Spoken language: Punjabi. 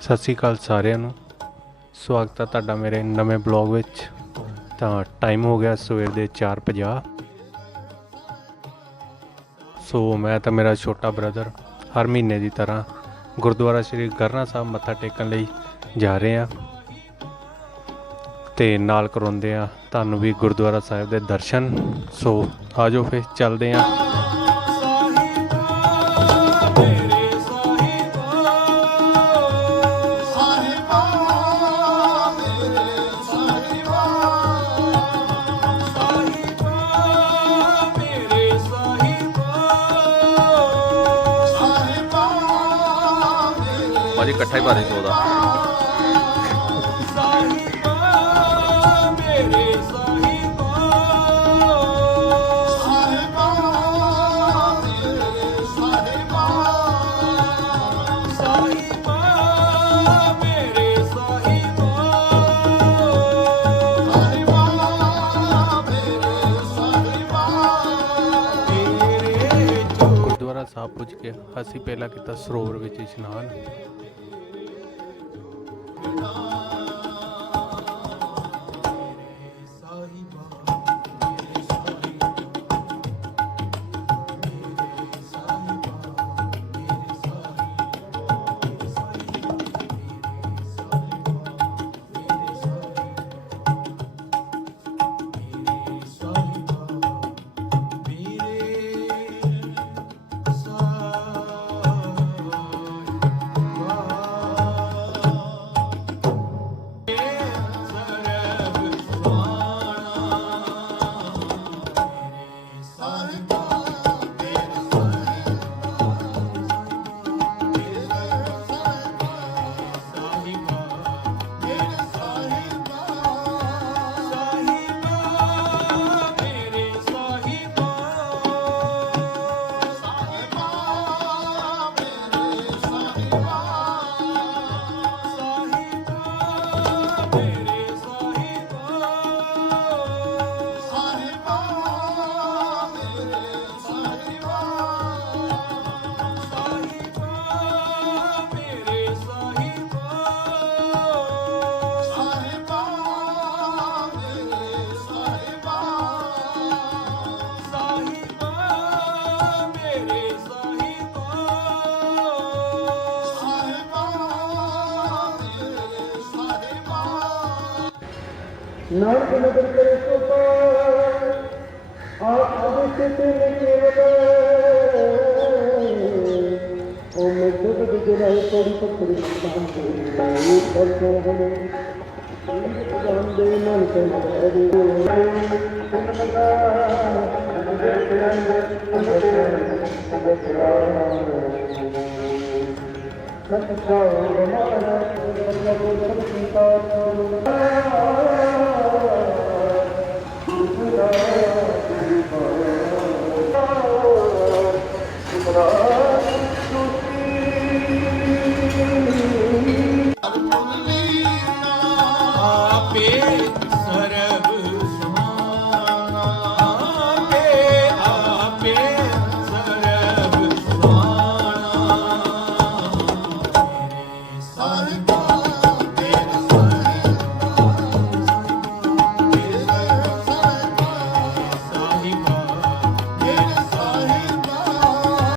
ਸਤਿ ਸ਼੍ਰੀ ਅਕਾਲ ਸਾਰਿਆਂ ਨੂੰ। ਸਵਾਗਤ ਹੈ ਤੁਹਾਡਾ ਮੇਰੇ ਨਵੇਂ ਬਲੌਗ ਵਿੱਚ। ਤਾਂ ਟਾਈਮ ਹੋ ਗਿਆ ਸਵੇਰ ਦੇ 4:50 ਸੋ ਮੈਂ ਤਾਂ ਮੇਰਾ ਛੋਟਾ ਬ੍ਰਦਰ ਹਰ ਮਹੀਨੇ ਦੀ ਤਰ੍ਹਾਂ ਗੁਰਦੁਆਰਾ ਸ੍ਰੀ ਗਰਨਾ ਸਾਹਿਬ ਮੱਥਾ ਟੇਕਣ ਲਈ ਜਾ ਰਹੇ ਹਾਂ। ਤੇ ਨਾਲ ਕਰਾਉਂਦੇ ਆ ਤੁਹਾਨੂੰ ਵੀ ਗੁਰਦੁਆਰਾ ਸਾਹਿਬ ਦੇ ਦਰਸ਼ਨ। ਸੋ ਆਜੋ ਫਿਰ ਚੱਲਦੇ ਹਾਂ। ਭਾਜੀ, ਇਕੱਠਾ ਹੀ ਪਾ ਦੇ ਸੌ ਦਾ। ਗੁਰਦੁਆਰਾ ਸਾਹਿਬ ਪੁੱਜ ਕੇ ਅਸੀਂ ਪਹਿਲਾਂ ਕੀਤਾ ਸਰੋਵਰ ਵਿੱਚ ਇਸ਼ਨਾਨ। Krishna. Oh. ਨਾਨਕ ਨਦਰ ਕਰੇ ਸੋ ਪਾਰ ਆਪ ਅਵਿਸ਼ੇ ਤੇ ਨਿਕੇਵਲ ਓ ਮੈਂ ਦੁੱਧ ਦੀ ਜਰਾਈ ਤੋੜੀ ਪੱਤਰੀ ਸਾਹਮਣੇ ਇਹ ਪਰਸੋਂ ਹਮੇ ਜਾਂਦੇ ਮਨ ਤੇ ਮਰੇ ਸਤਿ ਸ੍ਰੀ ਅਕਾਲ ਆਪੇ